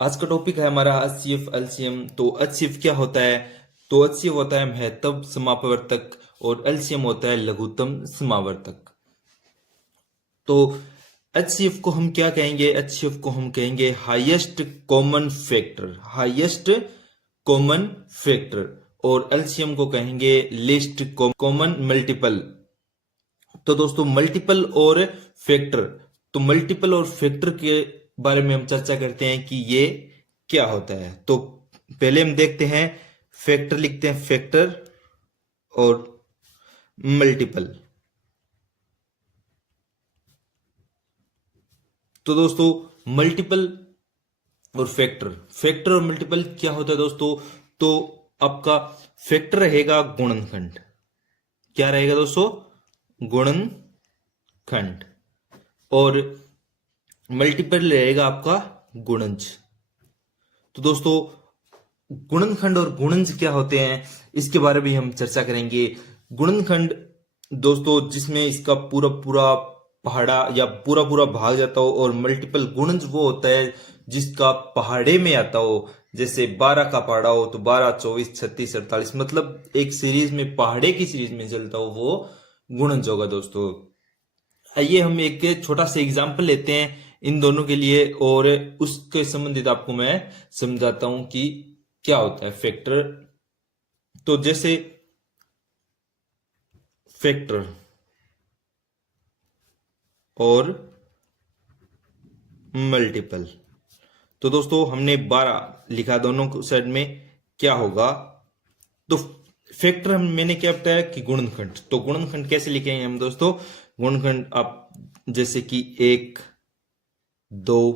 आज का टॉपिक है हमारा HCF एलसीएम। तो HCF क्या होता है? तो HCF होता है महत्तम समापवर्तक और एलसीएम होता है लघुत्तम समावर्तक। तो HCF को हम क्या कहेंगे? HCF को हम कहेंगे highest common factor, highest common factor, और एलसीएम को कहेंगे लीस्ट कॉमन मल्टीपल। तो दोस्तों मल्टीपल और फैक्टर, तो मल्टीपल और फैक्टर के बारे में हम चर्चा करते हैं कि ये क्या होता है। तो पहले हम देखते हैं, फैक्टर लिखते हैं, फैक्टर और मल्टीपल। तो दोस्तों मल्टीपल और फैक्टर, फैक्टर और मल्टीपल क्या होता है दोस्तों? तो आपका फैक्टर रहेगा गुणनखंड, क्या रहेगा दोस्तों? गुणनखंड। और मल्टीपल रहेगा आपका गुणज। तो दोस्तों गुणनखंड और गुणज क्या होते हैं इसके बारे में हम चर्चा करेंगे। गुणनखंड दोस्तों जिसमें इसका पूरा पूरा पहाड़ा या पूरा पूरा भाग जाता हो, और मल्टीपल गुणज वो होता है जिसका पहाड़े में आता हो। जैसे 12 का पहाड़ा हो तो 12, 24, 36, 48, मतलब एक सीरीज में, पहाड़े की सीरीज में चलता हो, वो गुणज होगा दोस्तों। आइए हम एक छोटा सा एग्जाम्पल लेते हैं इन दोनों के लिए, और उसके संबंधित आपको मैं समझाता हूं कि क्या होता है फैक्टर। तो जैसे फैक्टर और मल्टीपल, तो दोस्तों हमने 12 लिखा दोनों साइड में, क्या होगा? तो फैक्टर हम मैंने क्या बताया कि गुणनखंड। तो गुणनखंड कैसे लिखेंगे हम दोस्तों? गुणनखंड आप जैसे कि 1, 2,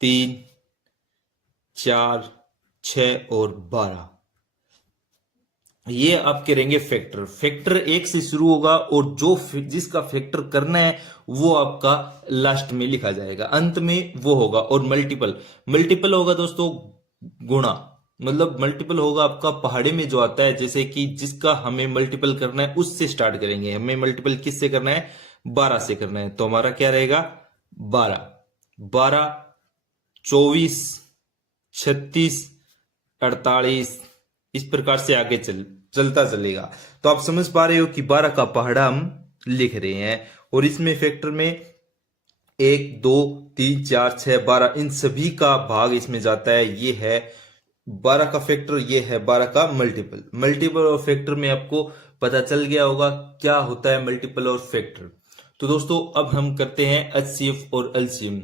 3, 4, 6 और 12, ये आपके रहेंगे फैक्टर। फैक्टर 1 से शुरू होगा और जो जिसका फैक्टर करना है वो आपका लास्ट में लिखा जाएगा, अंत में वो होगा। और मल्टीपल, मल्टीपल होगा दोस्तों गुणा, मतलब मल्टीपल होगा आपका पहाड़े में जो आता है, जैसे कि जिसका हमें मल्टीपल करना है उससे स्टार्ट करेंगे। हमें मल्टीपल किससे करना है? 12 से करना है। तो हमारा क्या रहेगा? 12, 12, 24, 36, 48, इस प्रकार से आगे चलता चलेगा। तो आप समझ पा रहे हो कि 12 का पहाड़ा हम लिख रहे हैं, और इसमें फैक्टर में 1, 2, 3, 4, 6, 12 इन सभी का भाग इसमें जाता है। ये है 12 का फैक्टर, ये है 12 का मल्टीपल। मल्टीपल और फैक्टर में आपको पता चल गया होगा क्या होता है मल्टीपल और फैक्टर। तो दोस्तों अब हम करते हैं HCF और LCM।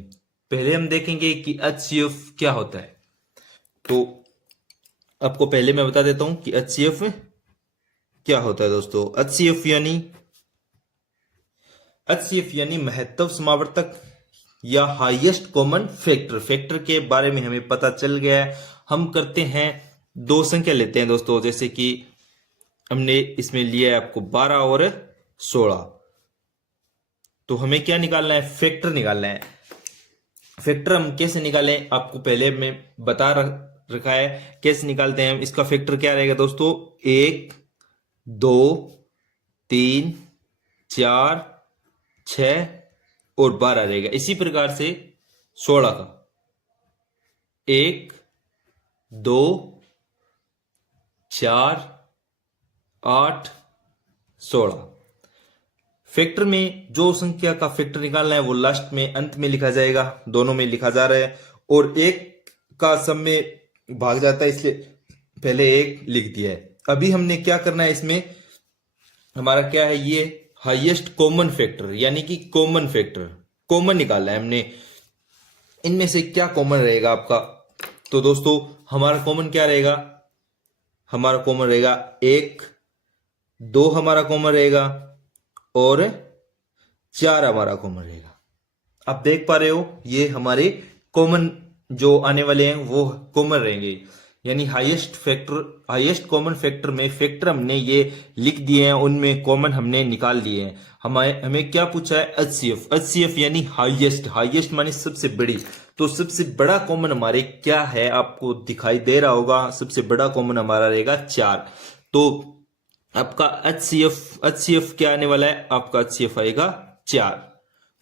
पहले हम देखेंगे कि HCF क्या होता है। तो आपको पहले मैं बता देता हूं कि HCF क्या होता है दोस्तों। HCF यानी महत्तम समावर्तक या हाईएस्ट कॉमन फैक्टर। फैक्टर के बारे में हमें पता चल गया है। हम करते हैं, दो संख्या लेते हैं दोस्तों, जैसे कि हमने इसमें लिया है आपको 12 और 16। तो हमें क्या निकालना है? फैक्टर निकालना है। फैक्टर हम कैसे निकालें आपको पहले मैं बता रखा है कैसे निकालते हैं। इसका फैक्टर क्या रहेगा दोस्तों? 1, 2, 3, 4, 6 और 12 रहेगा। इसी प्रकार से 16 का 1, 2, 4, 8, 16। फैक्टर में जो संख्या का फैक्टर निकालना है वो लास्ट में, अंत में लिखा जाएगा। दोनों में लिखा जा रहा है, और एक का सब में भाग जाता है, इसलिए पहले 1 लिख दिया है। अभी हमने क्या करना है इसमें, हमारा क्या है, ये हाईएस्ट कॉमन फैक्टर, यानी कि कॉमन फैक्टर, कॉमन निकालना है हमने। इनमें से क्या कॉमन रहेगा आपका? तो दोस्तों हमारा कॉमन क्या रहेगा? हमारा कॉमन रहेगा 1, 2 हमारा कॉमन रहेगा, और 4 हमारा कॉमन रहेगा। आप देख पा रहे हो ये हमारे कॉमन जो आने वाले हैं वो कॉमन रहेंगे। यानी highest factor, highest common factor में फैक्टर हमने ये लिख दिए हैं, उनमें कॉमन हमने निकाल लिए हैं। हमें क्या पूछा है? HCF। HCF यानी हाईएस्ट, हाईएस्ट माने सबसे बड़ी। तो सबसे बड़ा कॉमन हमारे क्या है आपको दिखाई दे रहा होगा। सबसे बड़ा कॉमन हमारा रहेगा 4। तो आपका HCF क्या आने वाला है? आपका HCF आएगा 4।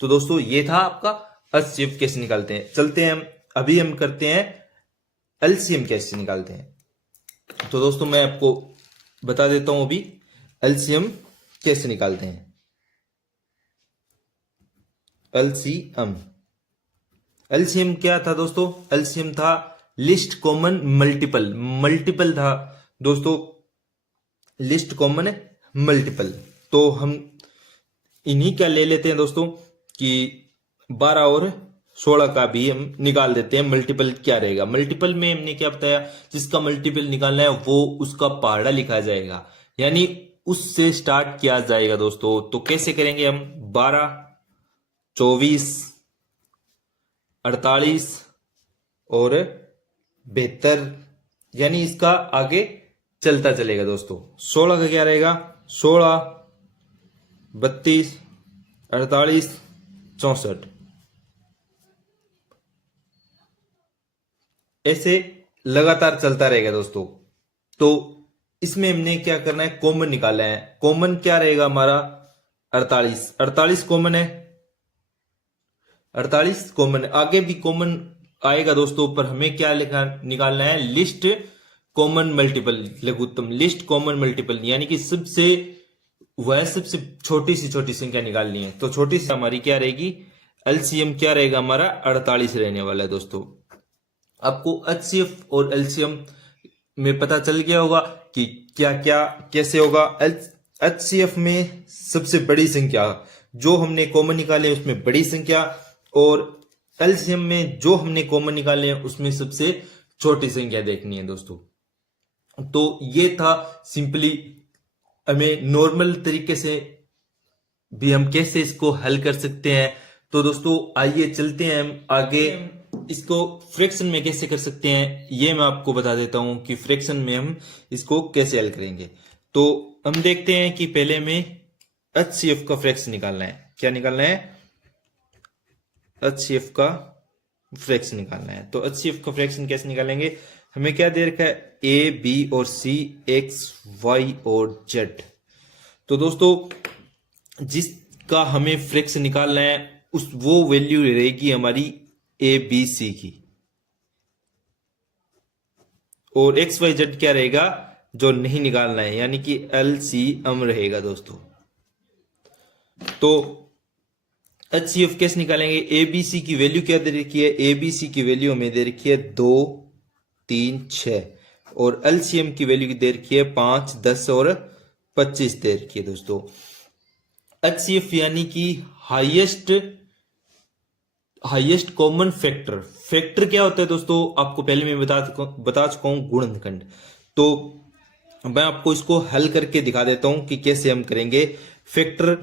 तो दोस्तों ये था आपका HCF कैसे निकालते हैं। चलते हैं हम अभी हम करते हैं एलसीएम कैसे निकालते हैं। तो दोस्तों मैं आपको बता देता हूं अभी एलसीएम कैसे निकालते हैं। एलसीएम एलसीएम क्या था दोस्तों? एलसीएम था लिस्ट कॉमन मल्टीपल। मल्टीपल था दोस्तों, लिस्ट कॉमन मल्टीपल। तो हम इन्हीं का ले लेते हैं दोस्तों कि 12 और 16 का भी हम निकाल देते हैं मल्टीपल क्या रहेगा। मल्टीपल में हमने क्या बताया, जिसका मल्टीपल निकालना है वो उसका पहाड़ा लिखा जाएगा, यानी उससे स्टार्ट किया जाएगा दोस्तों। तो कैसे करेंगे हम? 12, 24, 48 और 72, यानी इसका आगे चलता चलेगा दोस्तों। 16 का क्या रहेगा? 16, 32, 48, 64, ऐसे लगातार चलता रहेगा दोस्तों। तो इसमें हमने क्या करना है, कॉमन निकालना है। कॉमन क्या रहेगा हमारा? 48। 48 कॉमन है, 48 कॉमन। आगे भी कॉमन आएगा दोस्तों, पर हमें क्या निकालना है? लिस्ट कॉमन मल्टीपल, लघुत्तम लिस्ट कॉमन मल्टीपल, यानी कि सबसे छोटी संख्या निकालनी है। तो छोटी सी हमारी क्या रहेगी? एलसीएम क्या रहेगा हमारा? 48 रहने वाला है दोस्तों। आपको एचसीएफ और एलसीएम में पता चल गया होगा कि क्या क्या कैसे होगा। एचसीएफ में सबसे बड़ी संख्या जो हमने कॉमन निकाले उसमें बड़ी संख्या, और एलसीएम में जो हमने कॉमन निकाले हैं उसमें सबसे छोटी संख्या देखनी है दोस्तों। तो ये था सिंपली, हमें नॉर्मल तरीके से भी हम कैसे इसको हल कर सकते हैं। तो दोस्तों आइए चलते हैं हम आगे, इसको फ्रैक्शन में कैसे कर सकते हैं ये मैं आपको बता देता हूं कि फ्रैक्शन में हम इसको कैसे हल करेंगे। तो हम देखते हैं कि पहले हमें एचसीएफ का फ्रैक्शन निकालना है। क्या निकालना है? एचसीएफ का फ्रैक्शन निकालना है। तो एचसीएफ का फ्रैक्शन कैसे निकालेंगे? हमें क्या दे रखा है? ए, बी और सी, एक्स, वाई और जेड। तो दोस्तों जिसका हमें फ्रैक्शन निकालना है वो वैल्यू रहेगी हमारी ए, बी, सी की, और एक्स, वाई, जेड क्या रहेगा जो नहीं निकालना है, यानी कि एलसीएम रहेगा दोस्तों। तो एचसीएफ कैसे निकालेंगे? एबीसी की वैल्यू क्या दे रखी है? एबीसी की वैल्यू हमें दे रखी है 2, 3, 6, और एलसीएम की वैल्यू दे रखी है 5, 10 और 25 दे रखी है दोस्तों। एचसीएफ यानी कि हाईएस्ट कॉमन फैक्टर। फैक्टर क्या होता है दोस्तों? आपको पहले मैं बता चुका हूं, गुणनखंड। तो मैं आपको इसको हल करके दिखा देता हूं कि कैसे हम करेंगे फैक्टर।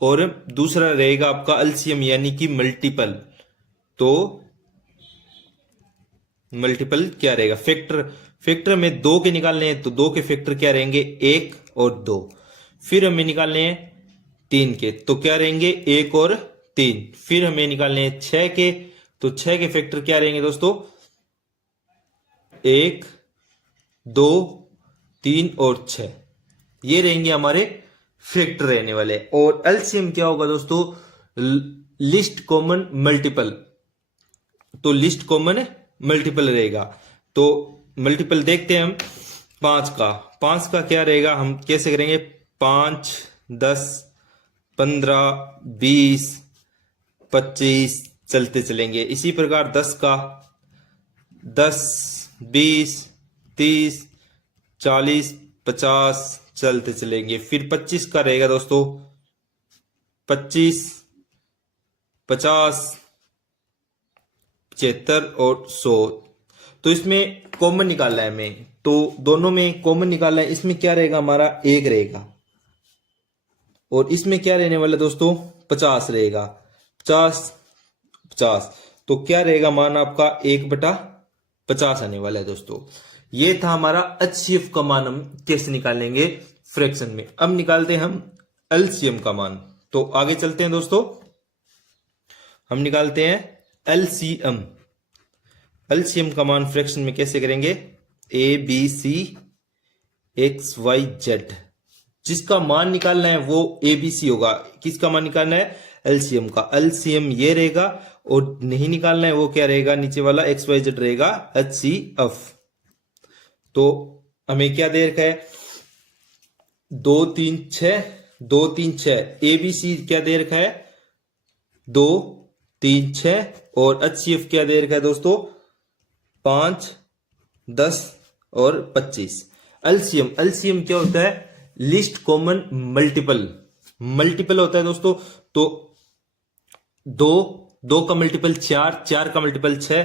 और दूसरा रहेगा आपका एलसीएम यानी कि मल्टीपल। तो मल्टीपल क्या रहेगा? फैक्टर में 2 के निकालने हैं, तो 2 के फैक्टर क्या रहेंगे? 1 और 2। फिर हमें निकालने हैं 3 के, तो क्या रहेंगे? 1 और 3। फिर हमें निकालने हैं 6 के, तो 6 के फैक्टर क्या रहेंगे दोस्तों? 1, 2, 3 और 6। ये रहेंगे हमारे फैक्टर रहने वाले। और एलसीएम क्या होगा दोस्तों? List common multiple. तो लिस्ट कॉमन मल्टीपल रहेगा। तो मल्टीपल देखते हैं हम 5 का। 5 का क्या रहेगा? हम कैसे करेंगे? 5, 10, 15, 20, 25 चलते चलेंगे। इसी प्रकार 10 का 10, 20, 30, 40, 50 चलते चलेंगे। फिर 25 का रहेगा दोस्तों 25, 50, 75 और 100। तो इसमें कॉमन निकालना है हमें, तो दोनों में कॉमन निकालना है। इसमें क्या रहेगा हमारा? 1 रहेगा, और इसमें क्या रहने वाला दोस्तों? 50 रहेगा। 50, 50, तो क्या रहेगा मान आपका? 1/50 आने वाला है दोस्तों। ये था हमारा एचसीएफ का मान। हम कैसे निकालेंगे फ्रैक्शन में। अब निकालते हैं हम एलसीएम का मान। तो आगे चलते हैं दोस्तों, हम निकालते हैं एलसीएम। एलसीएम का मान फ्रैक्शन में कैसे करेंगे? ए, बी, सी, एक्स, वाई, जेड। जिसका मान निकालना है वो एबीसी होगा। किसका मान निकालना है? एलसीएम का। एलसीएम ये रहेगा और नहीं निकालना है वो क्या रहेगा, नीचे वाला XYZ रहेगा HCF। तो हमें क्या दे रखा है, 2 3 6 2 3 6। ABC क्या दे रखा है, 2 3 6 और HCF क्या दे रखा है दोस्तों, 5 10 और 25। एलसीएम, एलसीएम क्या होता है, लिस्ट कॉमन मल्टीपल, मल्टीपल होता है दोस्तों। तो 2 का मल्टीपल 4, 4 का मल्टीपल 6।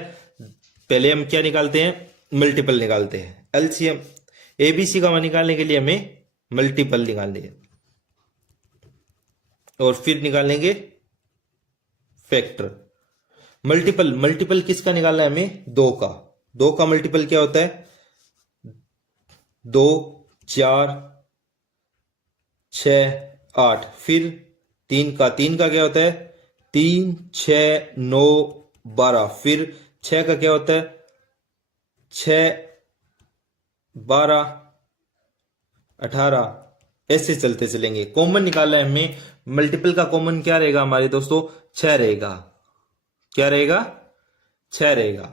पहले हम क्या निकालते हैं, मल्टीपल निकालते हैं। एलसीएम एबीसी का निकालने के लिए हमें मल्टीपल निकालेंगे और फिर निकालेंगे फैक्टर। मल्टीपल, मल्टीपल किसका निकालना है हमें, 2 का। 2 का मल्टीपल क्या होता है, 2 4 6 8। फिर 3 का, 3 का क्या होता है, 3 6 9 12। फिर 6 का क्या होता है, 6 12 18। ऐसे चलते चलेंगे। कॉमन निकालना है हमें, मल्टीपल का कॉमन क्या रहेगा हमारे दोस्तों, 6 रहेगा। क्या रहेगा, 6 रहेगा।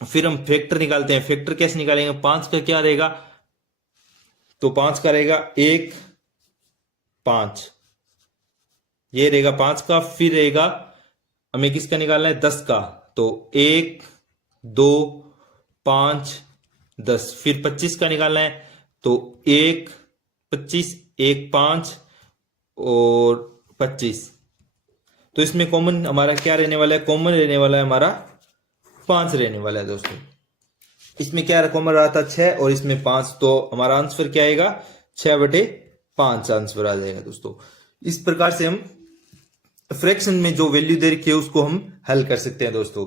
फिर हम फैक्टर निकालते हैं। फैक्टर कैसे निकालेंगे, 5 का क्या रहेगा, तो 5 का रहेगा 1 5, ये रहेगा 5 का। फिर रहेगा हमें किसका निकालना है, 10 का। तो 1 2 5 10। फिर 25 का निकालना है, तो 1 25 1 5 और 25। तो इसमें कॉमन हमारा क्या रहने वाला है, कॉमन रहने वाला है हमारा 5 रहने वाला है दोस्तों। इसमें क्या कॉमन रहा था, 6 और इसमें 5। तो हमारा आंसर क्या आएगा, 6/5 आंसर आ जाएगा दोस्तों। इस प्रकार से हम फ्रैक्शन में जो वैल्यू दे रखी है उसको हम हल कर सकते हैं दोस्तों।